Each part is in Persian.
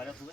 حالت خوبه؟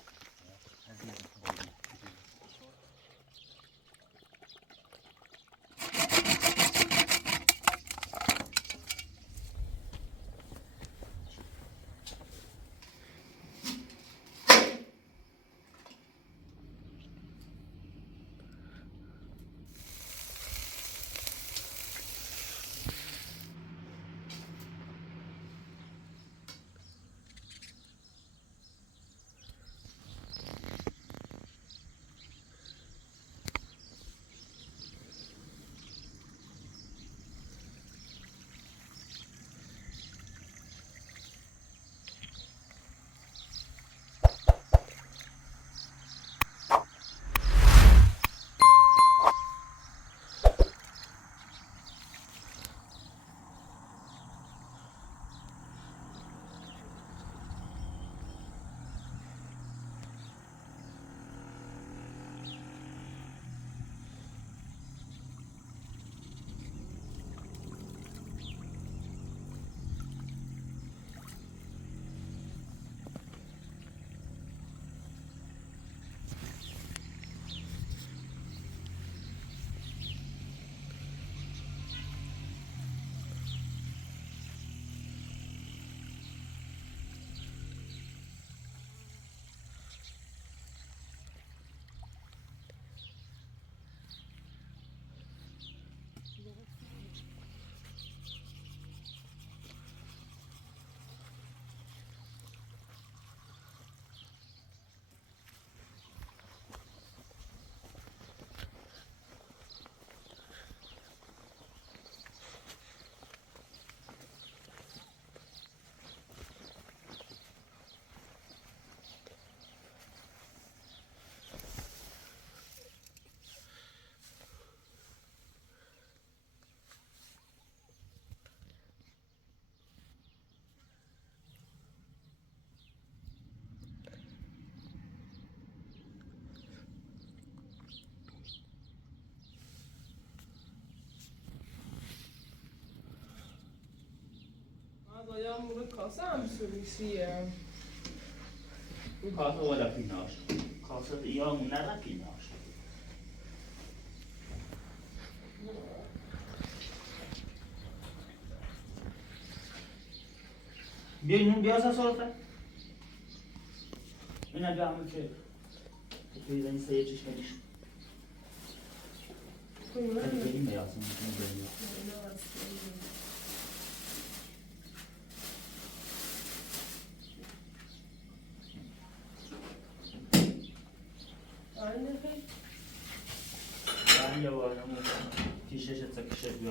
Ja, moet ik al samen solliciteren. Casa ولا فيناش casa یا نه فيناش بیا سالفه اینا بیا همون که توی زنی سه چیش کنیش خیلی بریم بیاسیم بریم یا وارد همون تیشش تکشه بیا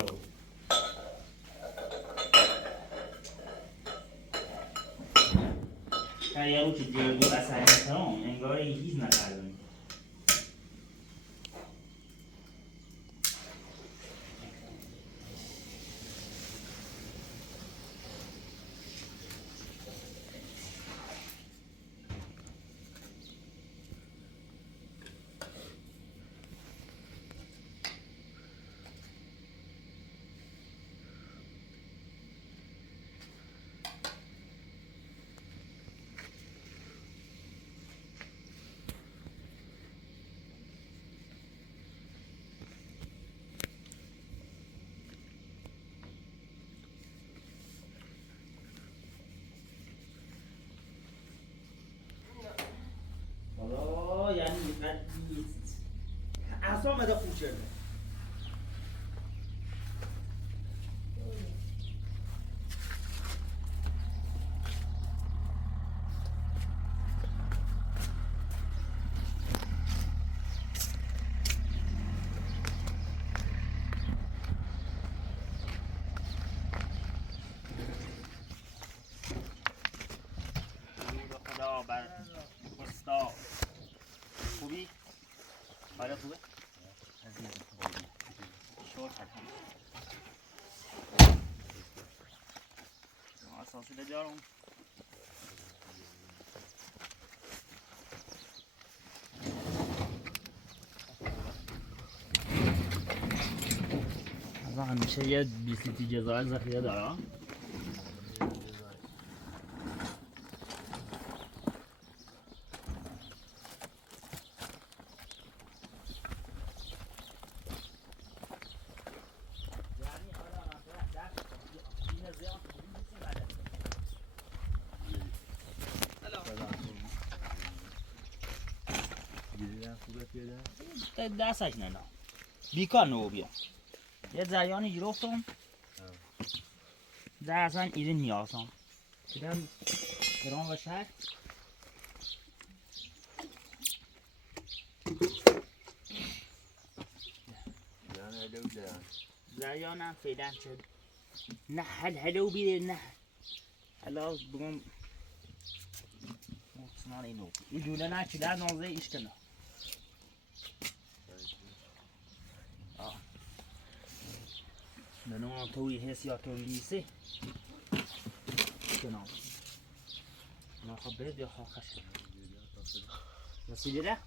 یه رو که دیگه اصلا هم انگار هیچ نکردن یعنی اینقدر نیست اصلا مده خوب شده خدا بر استا خوبی؟ حالت خوبه؟ شورت حتمی اساسی بجارم از همیشه یه بیسیتی جزای ذخیره دارم دستش نه بیکار نو بیا یه زریانی گرفتم در اصلا ایره نیازم دیدم برام و شهر زریانم فعلا شد نه هلو بیده نه هلا بگم مطمئن اینو این دونه نه که در نازه ایش کنه ننو توی حس یا توی نیستی کنم نه خب برد یا خواهش رسیدی ده؟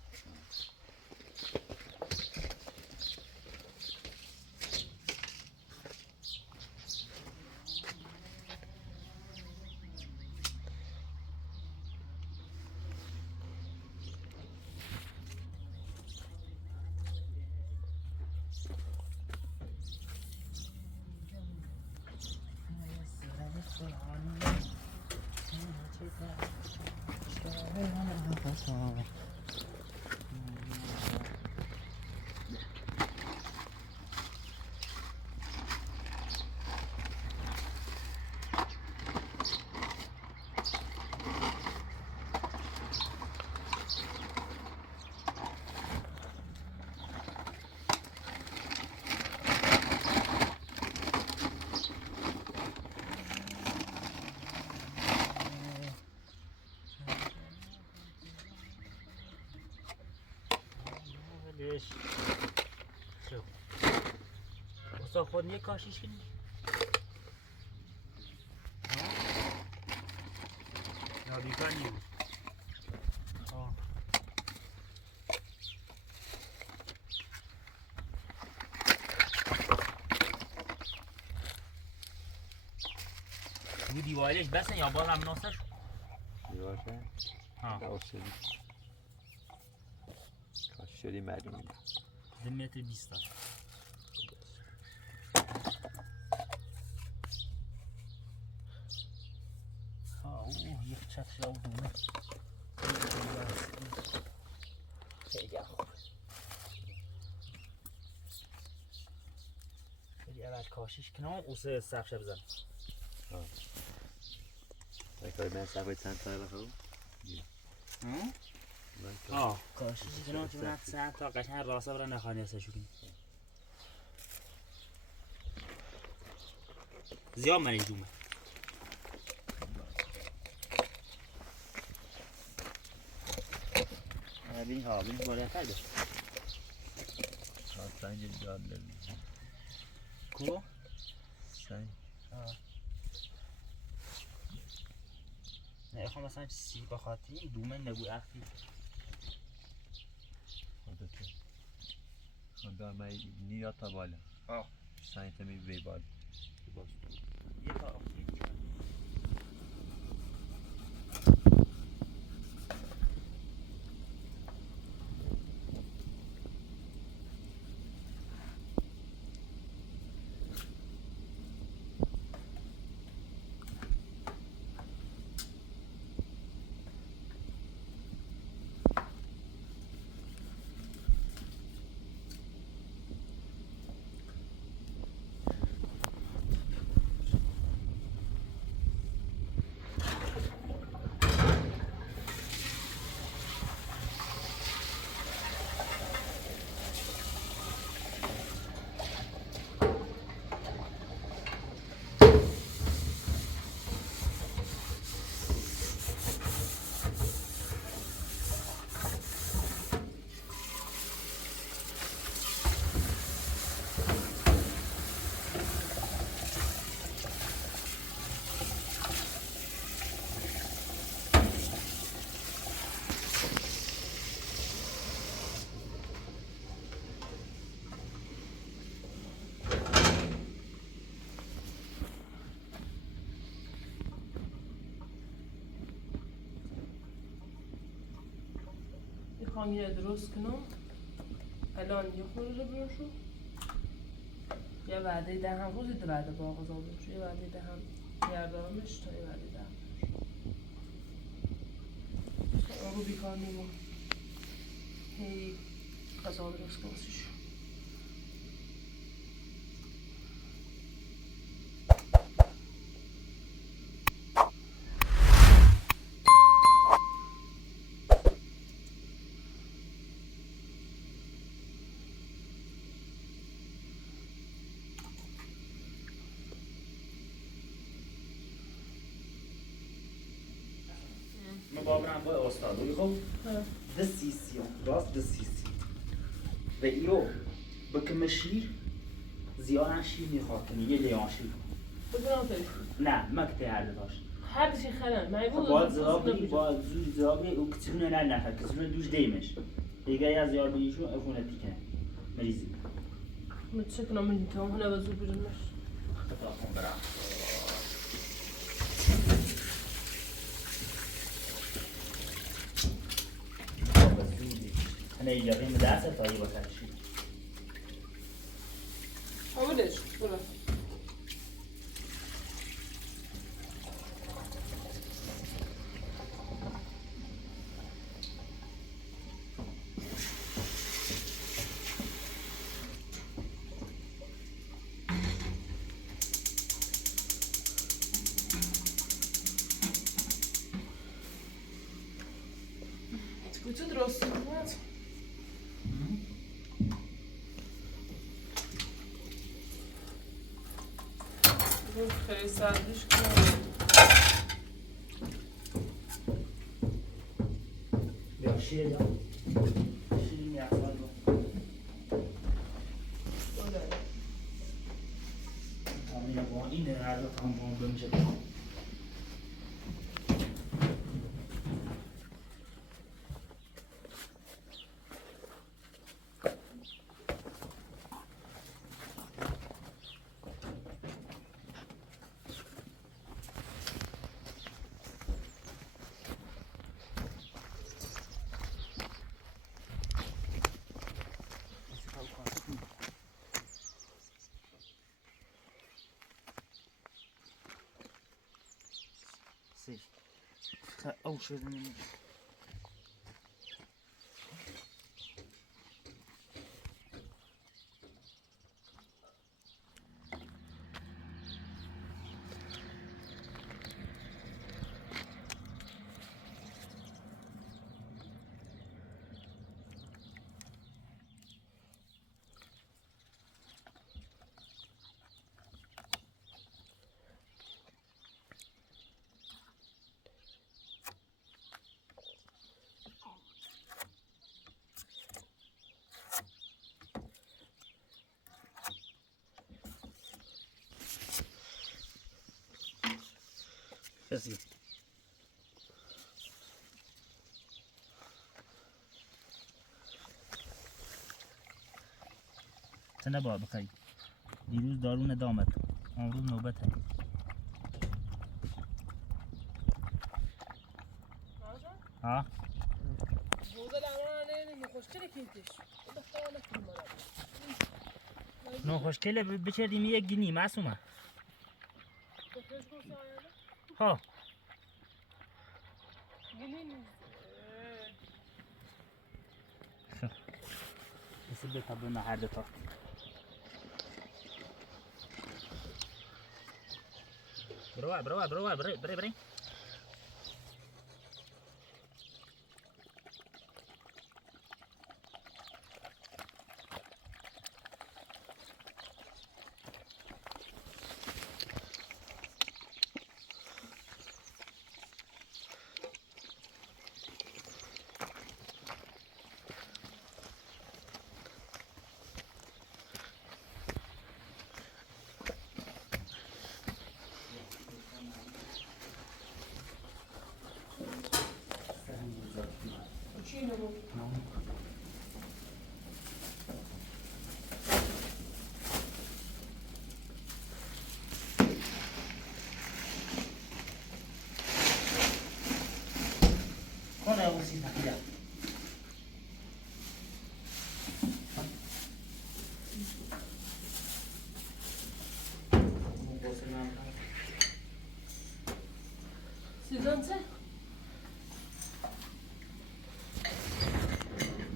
شو اصلا خود یک کاشیش کنی یا بیکار نیست رو دیوارش بسن یا باز هم ناستش دیوارشه؟ ها کاش شدی مردم 2 متر 20 داشت یک چتر او دومه خیلی خوب خیلی اول کاشیش کنم او سه سفشه بزنم کاری من سفای چند تا بخوام؟ کاشیش کنم چون چند تا قشنگ راسته برای نخوانی هسته شو کنیم زیاد من این دومه ببین ها ببین بالاتر بشه سنگ جاد لبی کو؟ سنگ نه اخوام مثلا سی بخاطی این دومه نگو اختی خودتو خدا من نیا تا بالا سنگ تمی بی بالا یه تا اختی میخوام یه درست کنم الان یه خورده بروشو یه وعده دهم روزی دو وعده با آغاز آبروشو یه وعده دهم گردارمش تا یه وعده دهم رو بیکار نیمون هی غذا درست کن واسش. من بابرم با استاد خب دسیسی راست دسیسی و ایرو بکم شیر زیان شیر میخواد کنی یه لیان شیر بگم فکر. نه مکته هر داشت هر چی خرن. من باید زرابی باید زور زرابی و کتونه نه نخه کتونه دوش دیمش دیگه از یار بیشون افونه تیکنه مریضی متشکرم من تمام هنا بزور برنش. خطا کن برم أنا إيجابي مدرسة طيبة كرشي. عملش برا. تقولي دراسة مات. خیلی سردش کنم. بیا شیر یا شیر می‌آورد و آره. آمینا با این هر دو تام با بمشه. أو شيء من كذي تنه با بخی دیروز دارو ندامت امروز نوبت هست ها نو خوشکله بچردیم یک گینی معصومه ها اسم بتابلنا هر دوتا برو Qual é o sino aqui? Sizden sen?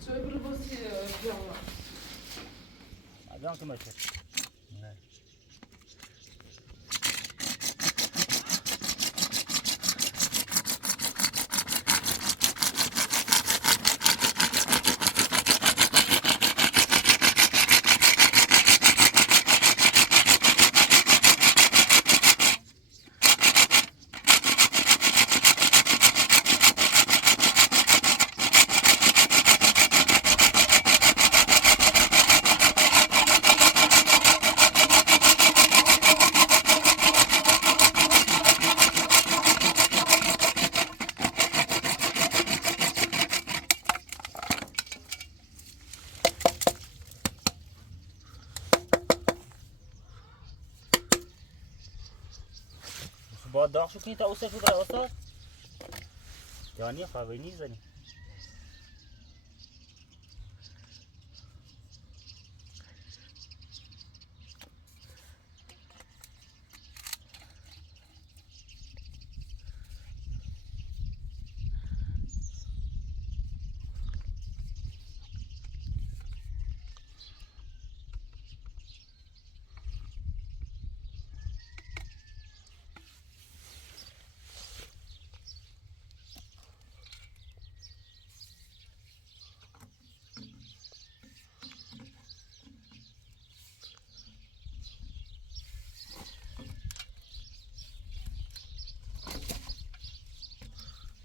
Söyle bir basit ya. الان که مشه نه با داغ شو کنی تا اوسه شو برای استاد یعنی خوابه نیست زنی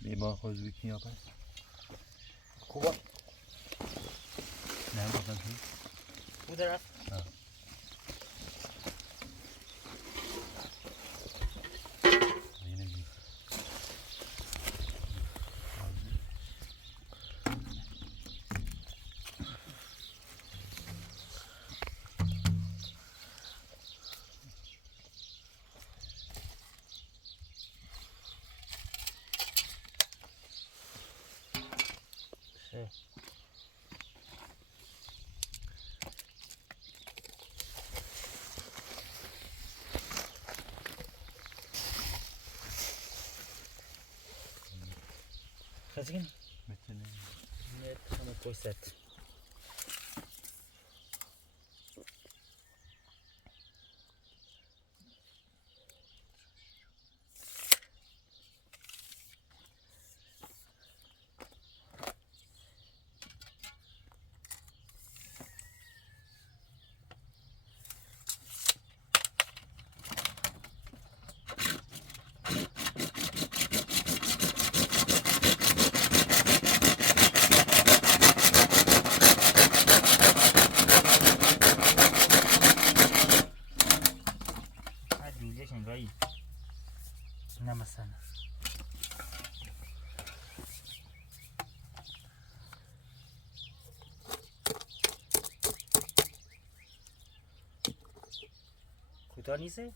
بیمار خوز بکنی یا پس خوبا نه بازم توی بود رفت اینه بی خزین میتونه نه همه پویست رایی نه مثلا کوتاه نیسته؟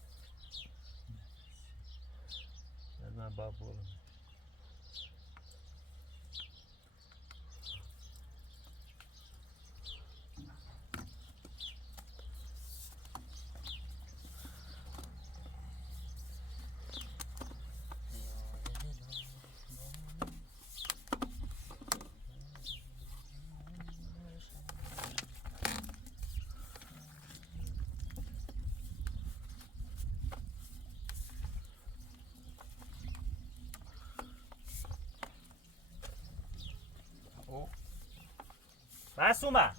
من باید بولم معصومه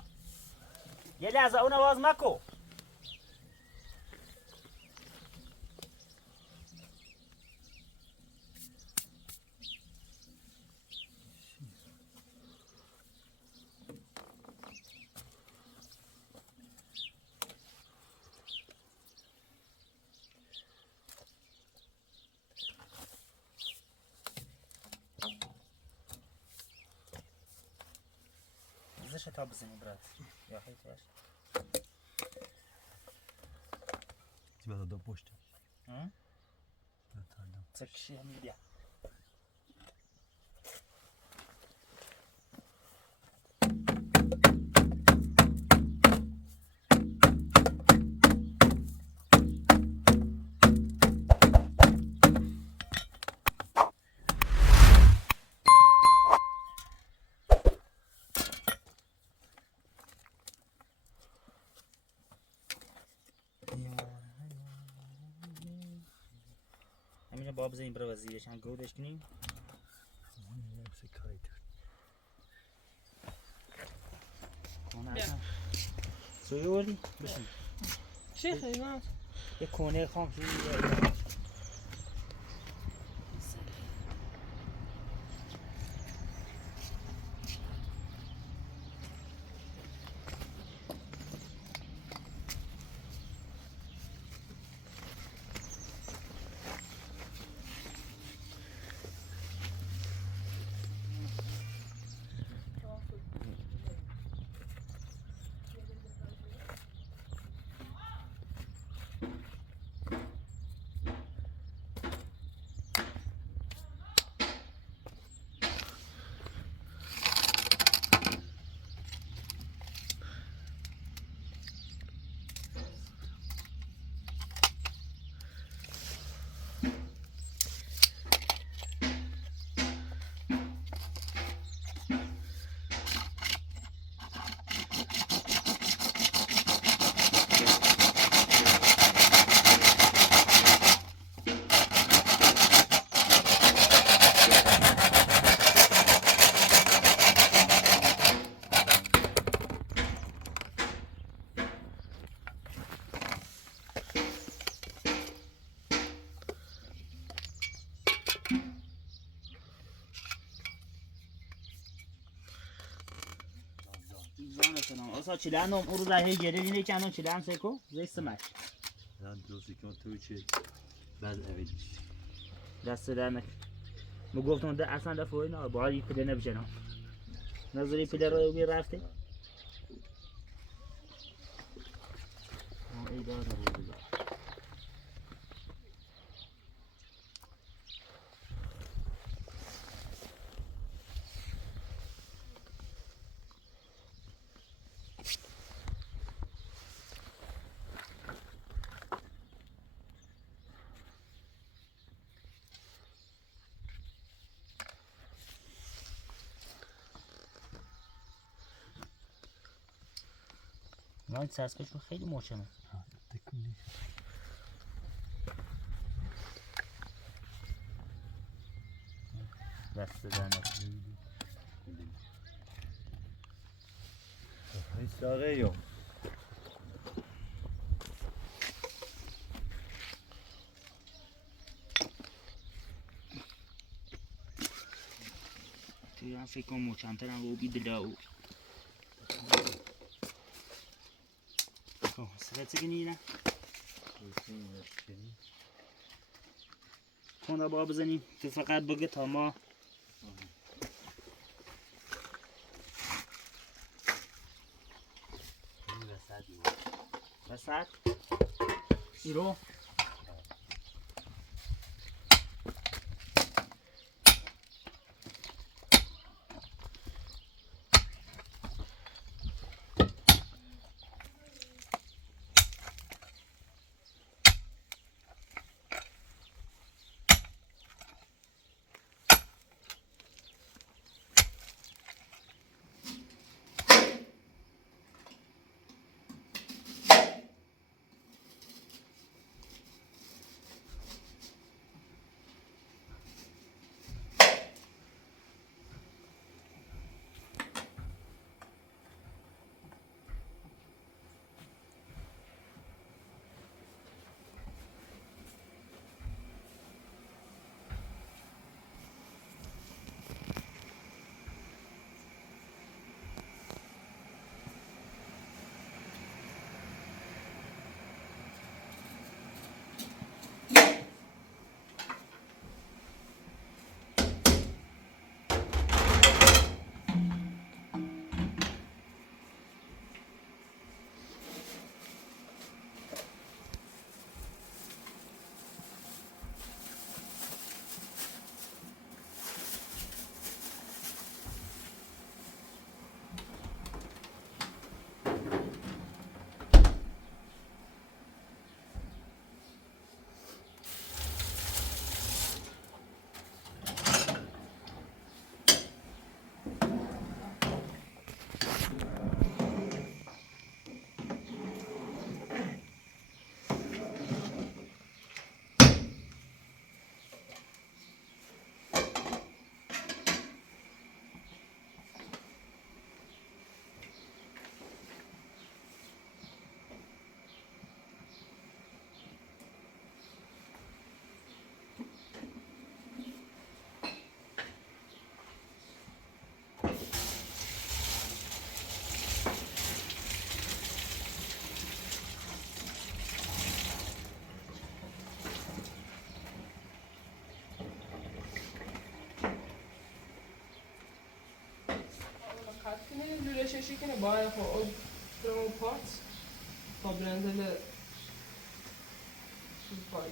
یه لحظه اون آواز مکو زش تا بزنی برات یا خیلی باش تبغى دو بوشته تكشي هم بيها باب بزنیم برای وزیرش هم گودش کنیم بیا. سوی وردی؟ بشین چی خیلی یه کونه خام اصلا چیلان اون رو راهی گیری نه که آن چیلان سکو زیست ماش. نه دوستی که تو چی بعد اوید. دست درنک. مگفتم ده اصلا دفعه نه باید پیله نبجنم. نظری پیله رو بی رفته. ای دار رو. من سرسکش خیلی موچنه. تکنی. دست درنک. این ساقه یا. توی فکر کنم موچن‌ترم رو بیدلاو. سرت کنی خونه با بزنیم تو فقط بگه تا ما وسط ایرو شيء كنا باي خو ترو بات فبرندل باي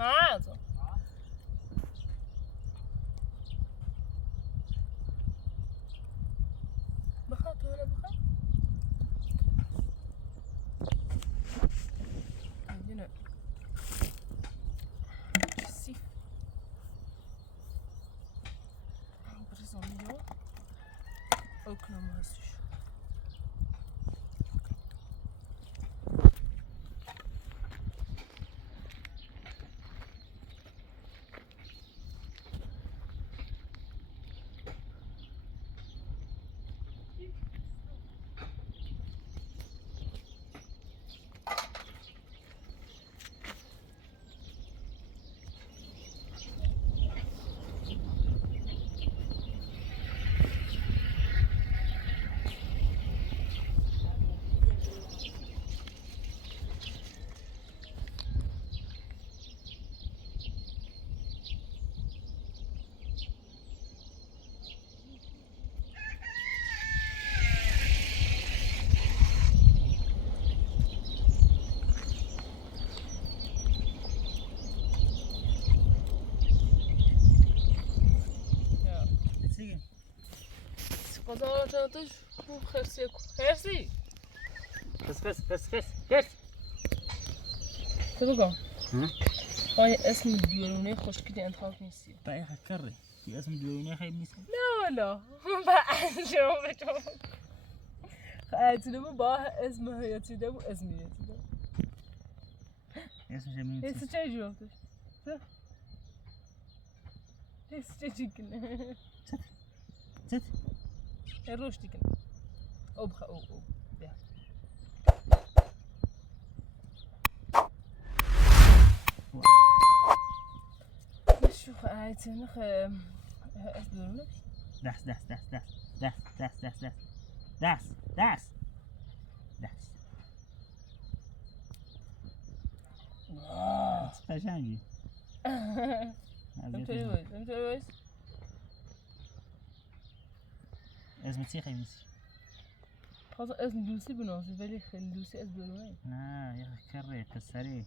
معاذ بخاطر ولا بخاطر عندنا السيف بريزونيو اوكنا ما هستش قضاوتش خوب خرسی خرسی خرس تو بگم پای اسم بیرونی خشکی انتخاب نیستی طيب هتكرر في اسم ديوني خيب نسكن لا با انجام تو خاطر با اسم هیاتی ده و اسمیتی ده اسم جميل اسم چه جوابش اسم چه چیکنه ست روش دیگه اوبخ او بیا شو خايت نخ اسدونك داس داس داس داس داس داس داس داس داس داس داس قشنگی امتى اسم چی خیلی نیست خلاص اسم دوسي بنوصي بالي خل دوسي اسدونك نه یه کره پسری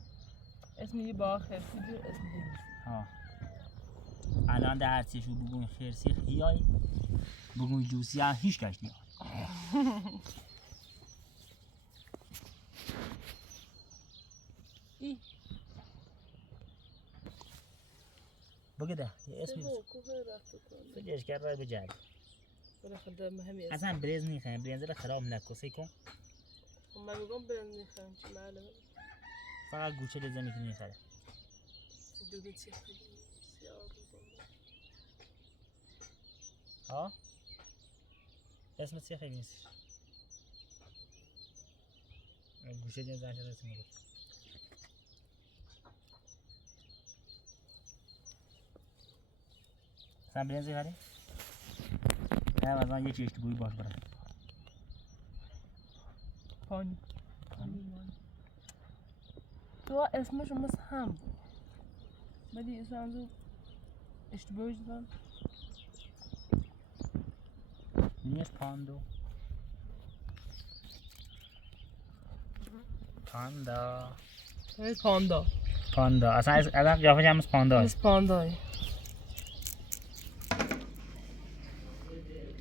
اسم یه باغ خرسی دو اسم دیگه. ها الان در هرچیشو بگوین خرسی خیای بگوین جوسی هم هیچ کش نیاد. ای بگده یه اسمی کوه رفت کن بجاش کرده بجد برای خدا مهمی است. اصلا برز نیخوایم برز را خراب نکن سیکن من میگم برم میخوام چی معلومه فقط گوشه لزه میتونی میخره دودو چی خیلی سیاه روزم ها اسم چیه خیلی نیست گوشه دیگه زنش رسیم بود اصلا برنزی خری؟ نه از آن یه چی اشتباهی باش برای پانی تو اسمش مثل هم بود ولی اسم همزو اشتباهی شدن نیست پاندو پاندا پاندا پاندا اصلا قیافش هم مثل پاندا مثل پاندایی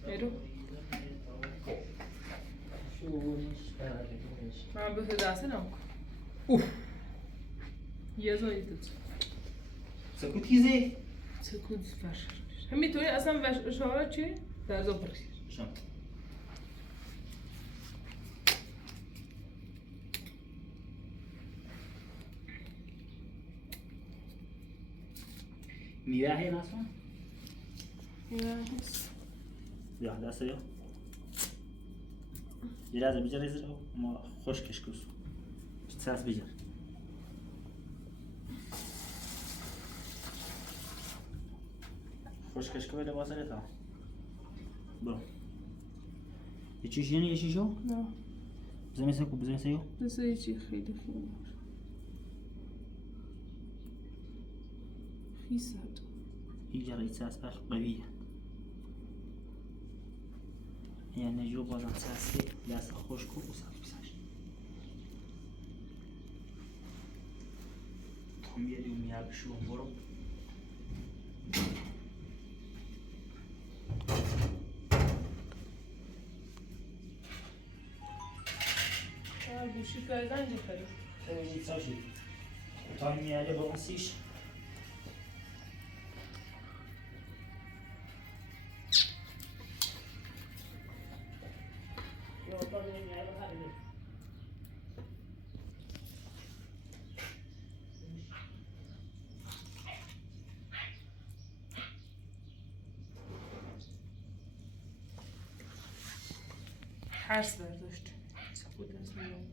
برو من به دسته نمکن یه زایی دید سکو تیزه سکوت فرش همینطوری اصلا اشاره چی؟ در زا برسید شما میوه هی ناسم؟ نه نیست بیا دست بیا یه لحظه بیجا ریزش ما خشکش کس سرس بیجا خشکش که بده باسه تا برو یه چیش یعنی یه چیشو؟ نه بزنی سکو بزنی سیو مثل یه چی خیلی خیلی خیسه اینجا رئیس اسبش قویه یعنی جو بازم سرسی دست خشک و سرس بیسش تا میاری و میار بشو برو گوشی کردن دیگه خیلی ساشی تا میاره با مسیش ترس برداشت سکوت از میان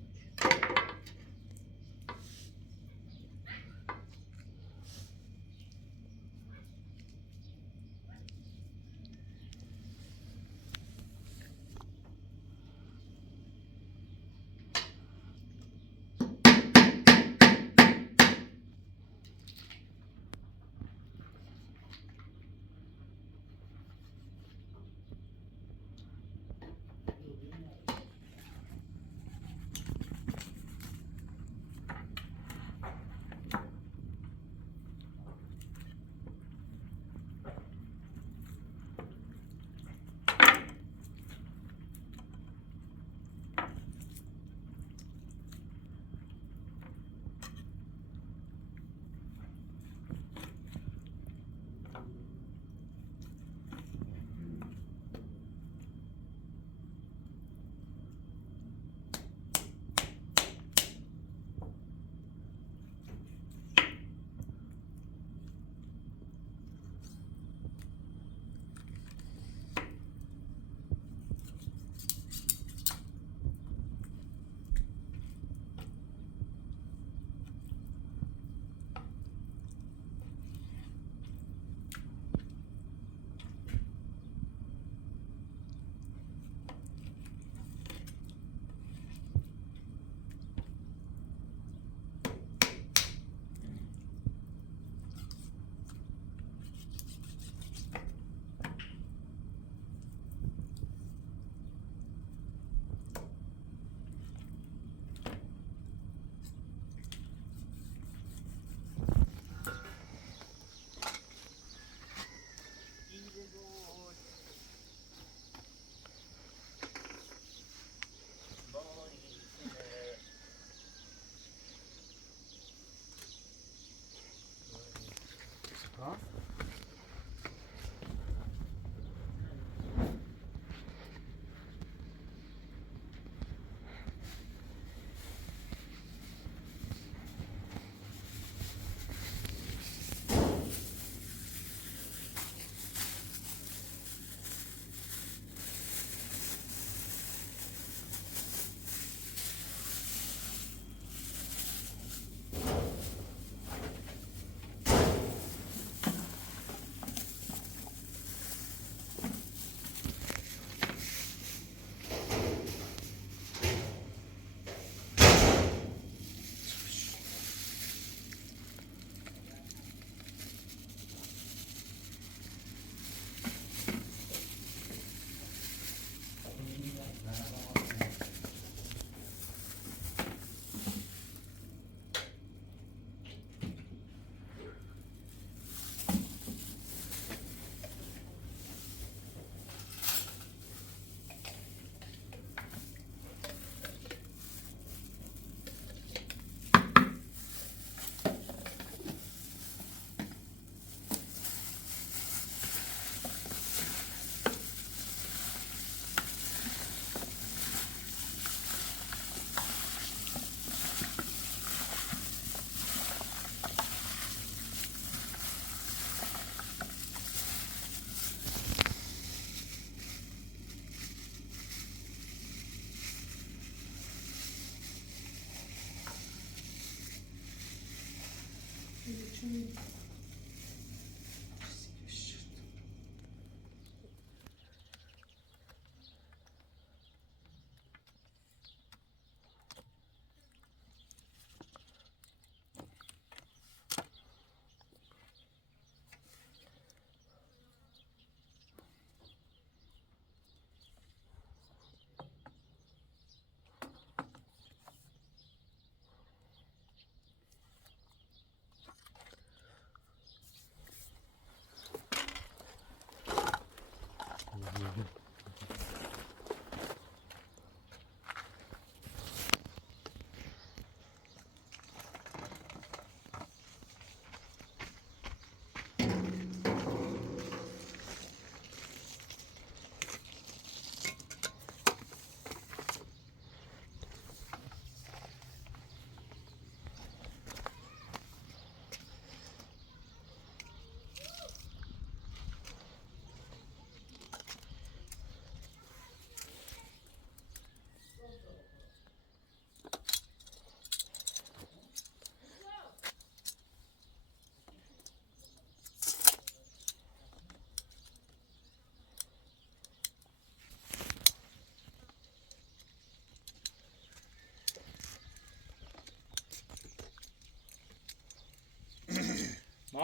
ما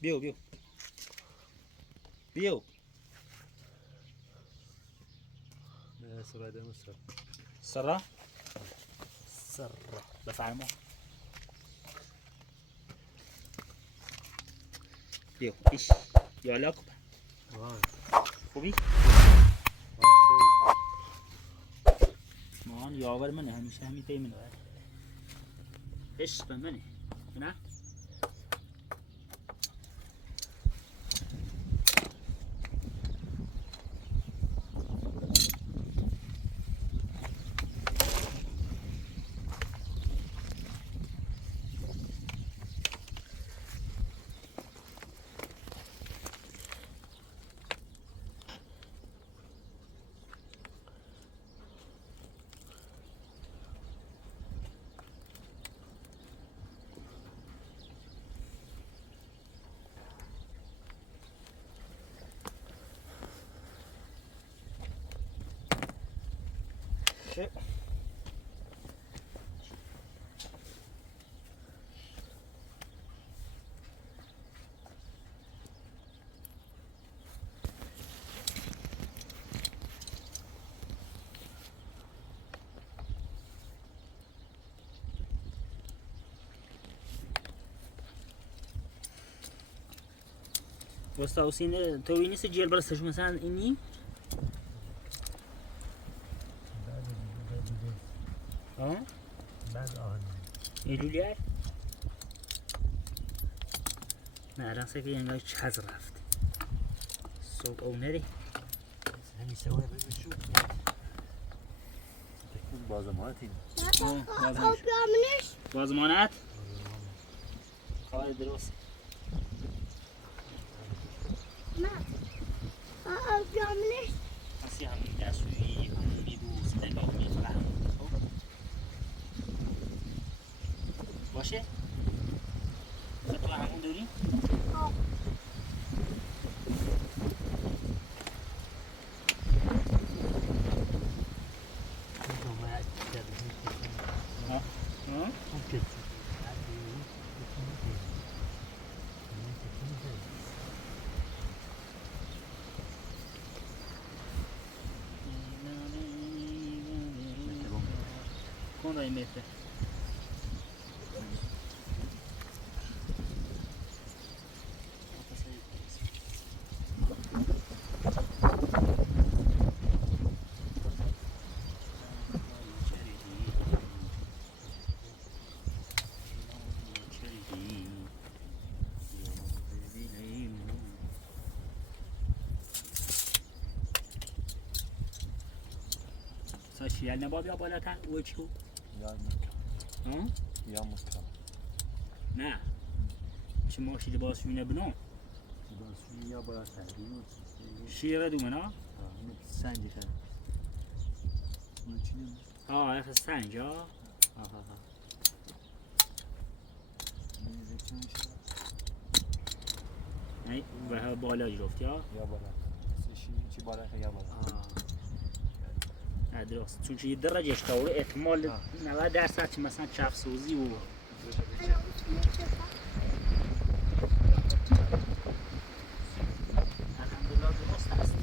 بیو بیو بیو سرعه مصر سرا سرا بفرما بیو ایش یالا کن خوبی؟ مان یاور منه همیشه همین پی منه عشق منه نه؟ شو وستاوسين تويني سجل برسش مثلا إني بعد آن ایلولیه نه الان سه که اینگاه چهز رفت صوت او نری همین سواه بشو تکون بازمانتی بازمانت کار درست هستی همین دستویی همین میدوز نگاه میفرم باشه؟ تو همون داری؟ کن رای میفته ساشیال نباب یا بالاتر او چیو؟ یا مکرم نه چه ماشی لباس میونه بنو لباسشون یا بالاتر شیره دومنا سنجی کرد ها اخ سنج ها و بالا جفت یا یا بالا چی بالا یا بالا درست چون چه درجه شتاوره احتمال 90% مثلا چرخ سوزی و الحمدلله درست است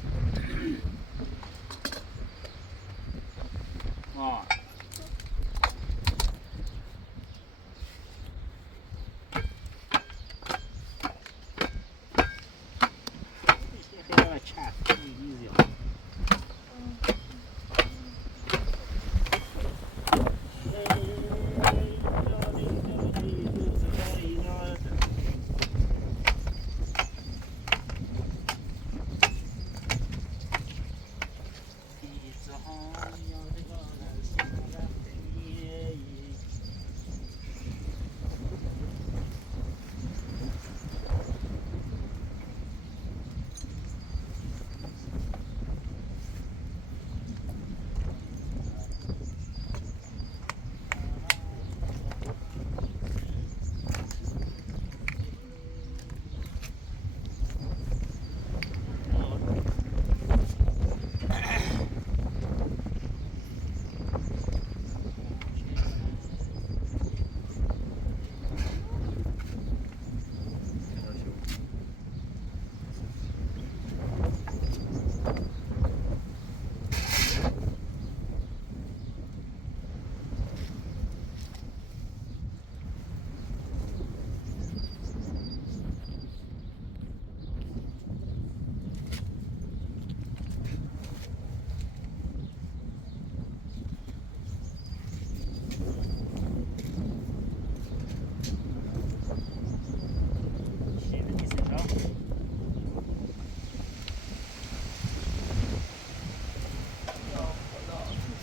خیلی چرخ زیاد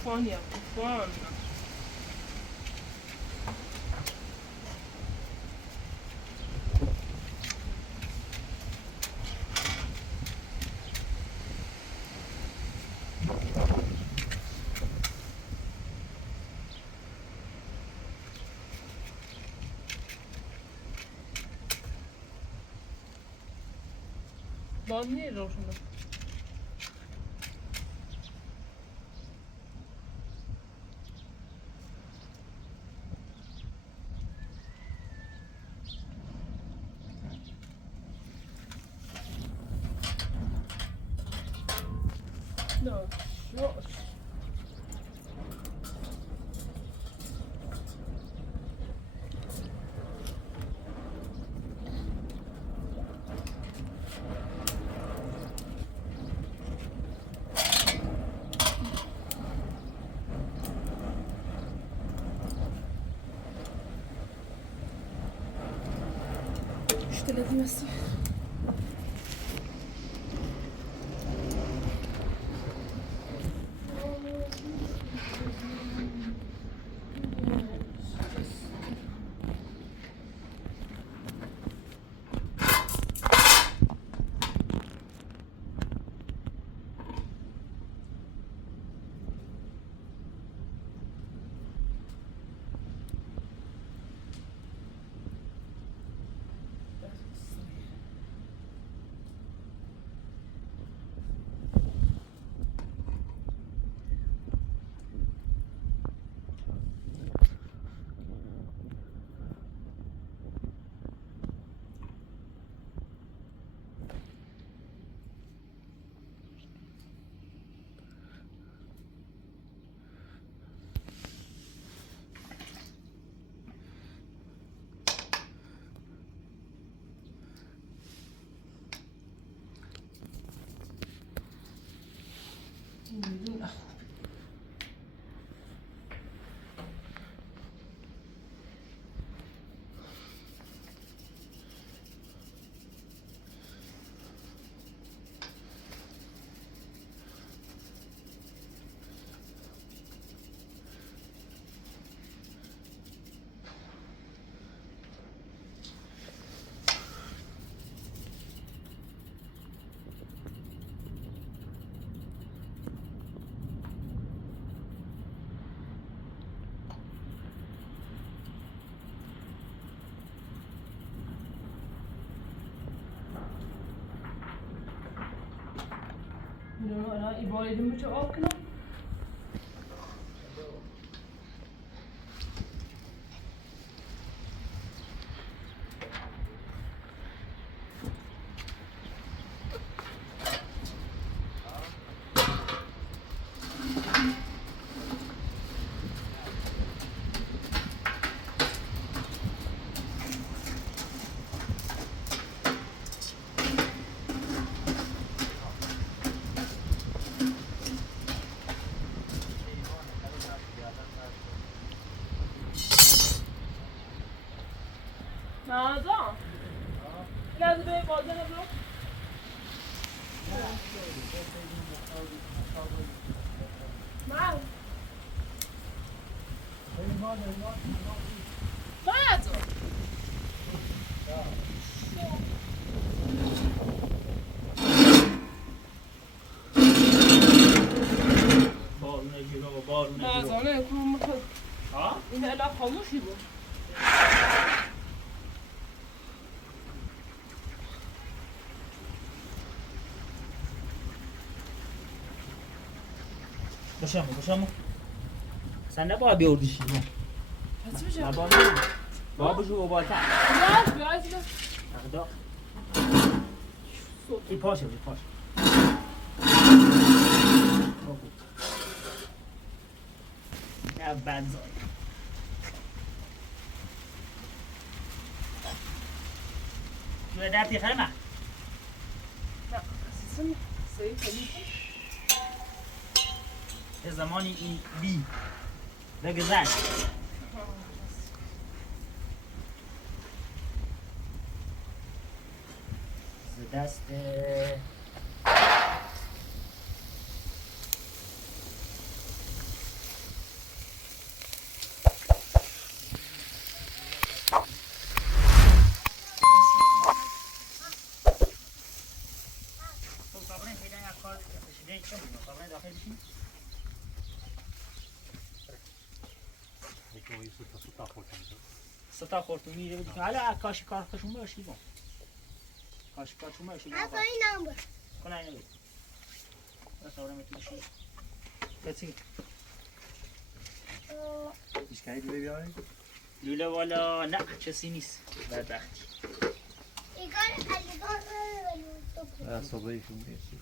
طوفان یا طوفان باد نیه روشنه No, what? İşte ledimesi. ما ایبایدیم بچه آب کنم نازا لازم به بازه نبرو مازو بارونه جلو بارونه جلو مازانه کنم مخد ها؟ این الا خاموشی بود باشم اصلا نباید بیاردیشی پس بشه نباید بابشو بالتر بیاید اقدا این پاشه نه بنزای جوه در تیخه من یه زمانی این بی بگذشت ز دست ستا خورتو میره بدی که حالا کاشی کار خشون باشی با کاشی کارشون باشی از این نمبر کنه اینو بید بس آورم ایت باشی کسی اشکایی دیگه بیاری؟ لوله والا نه کسی نیست بدبختی ایگار علیگار صبحیشون بیشتی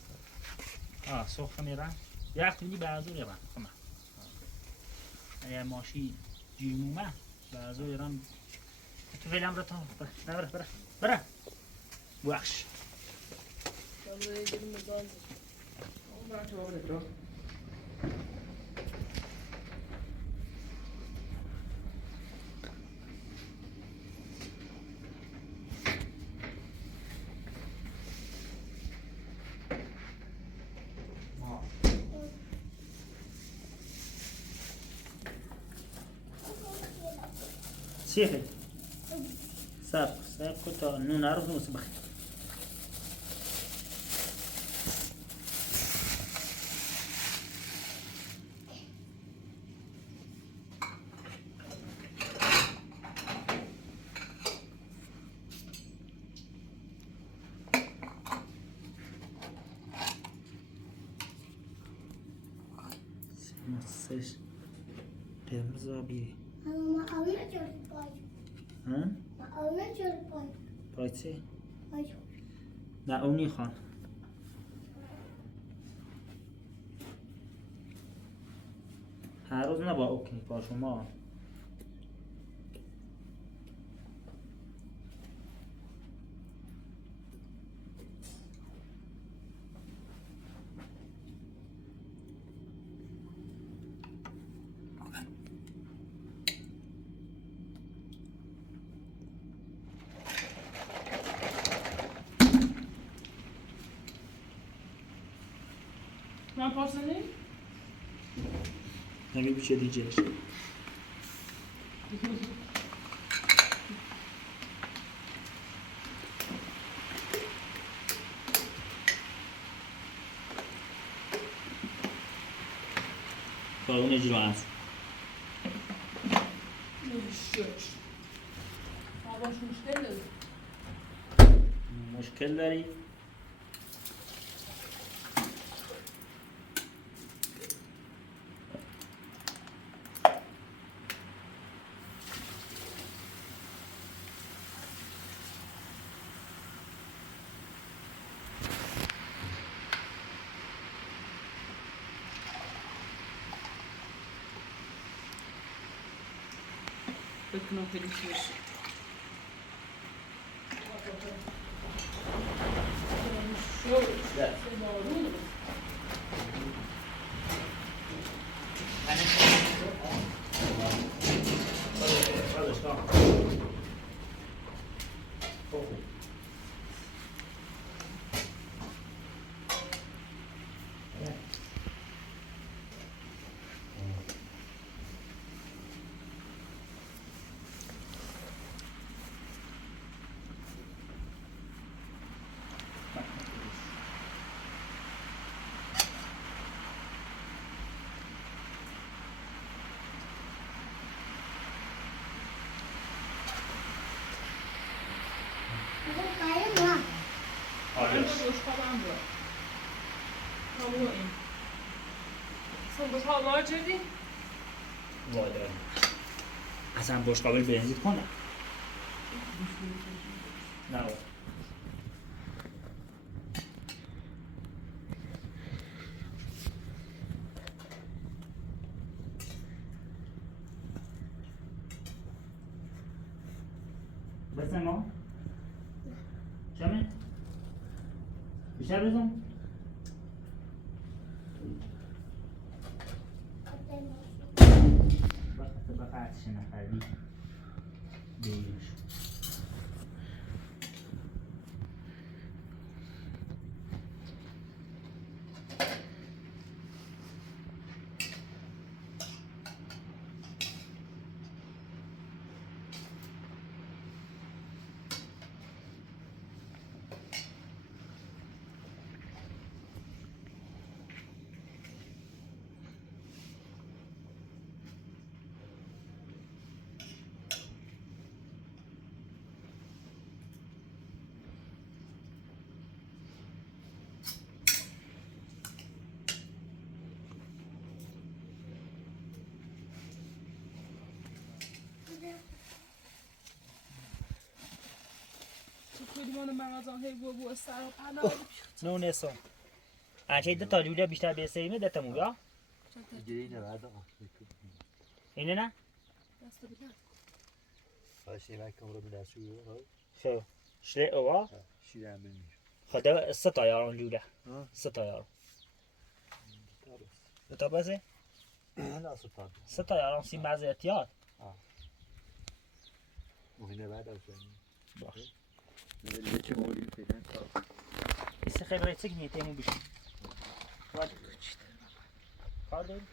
سخت میرن یه وقت بینی بعضو یرن خمه اگه ماشی جیمومه بعضو یرن تو فیلم رو تا بره بخش چیه سب کن تا نونه رو بنوسه بخیر سش قرمز آبی ما اونه جوری پای ها؟ ما اونه جوری پای پای چی؟ پای نه اونی خان هر روز نه با اوکی با شما من پارسنی؟ نمی بچه دیجهش اون اجرا هست باش مشکل داری مشکل داری؟ فکر کنم خیلی توشه بشقابم رو همون این اصلا بشقاب مار جدی؟ وادار اصلا بشقابل بنزین کنه نه بسه ما؟ چمه؟ بیشتر بزن؟ بقیتش نخردی بیش لیوان مغازه هی بو سر و پناه نو نسو آنچه تا جوجه بیشتر بیسیمه دت مویا گیرینه بعد اینه نه دست بدن باشه من کامرو به دستو خب شله اوا شیرم بمیر خدا ستا یارون جوجه ستا یارون تا بسه نه ستا ستا یارون سی مزه اتیاد مهینه بعد از باش دیگه چه مولی پیدا ایسه خیلی رایسه که میتیمون بشیم باید کار داریم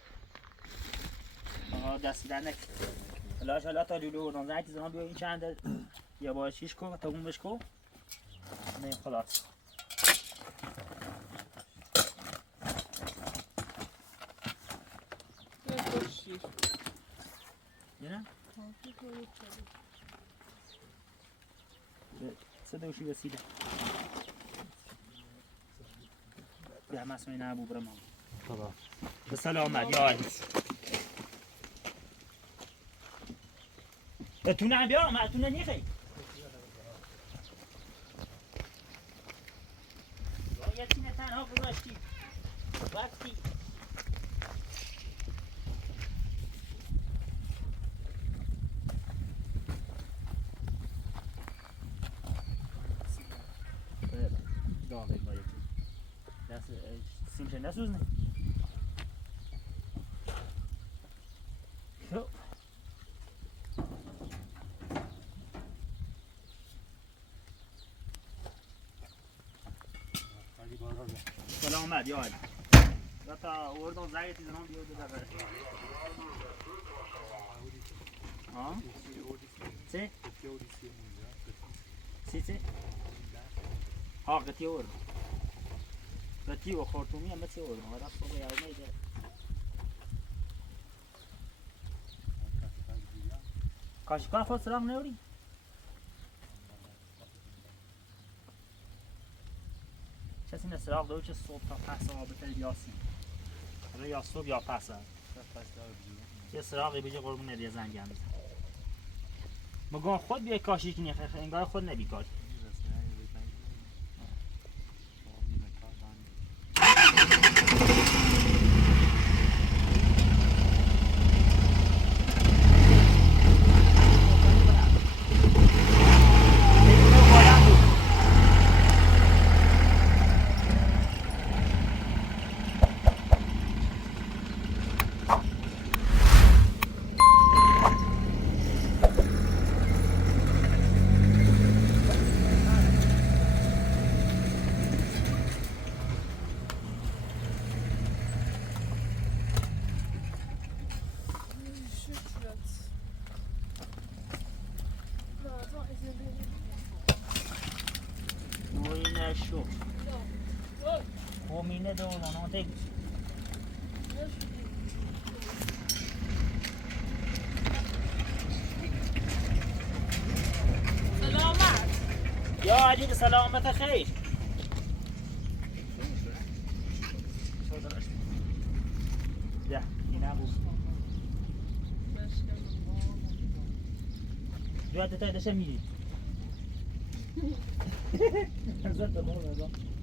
دستی در نکن حالا تا جلو بردن زنی زمان بیا این چند یا باید چیش کن تا اون بش کن نه خلاص نه؟ صدا وشی وسیله به همه اسمه نه ابو برمان خدا به سلامت یا عزیز تو نه بیا ما تو نه نیخی یه تینه تنها گذاشتی وقتی داغی باید دست سیمشه نسوزنه خب سلامت یا علی تا اردن زایتی زمان بیاد داره ها چه چه ها قطعی اردن قطعی و خورتومی هم مثل اردن آدم صبح یارمه ایده کاشکان خود سراغ نیوری کسی نه سراغ داره چه صبح تا پس آبته بیاسیم حالا یا صبح یا پس چه سراغی بیجه قربون ندیه زنگی هم بزن مگاه خود بیای کاشی کنی انگار خود نبی کاری شو خومینه دو نانوته سلامت. یا علی به سلامت خیر ده اینه بود دو تا دشه میری زد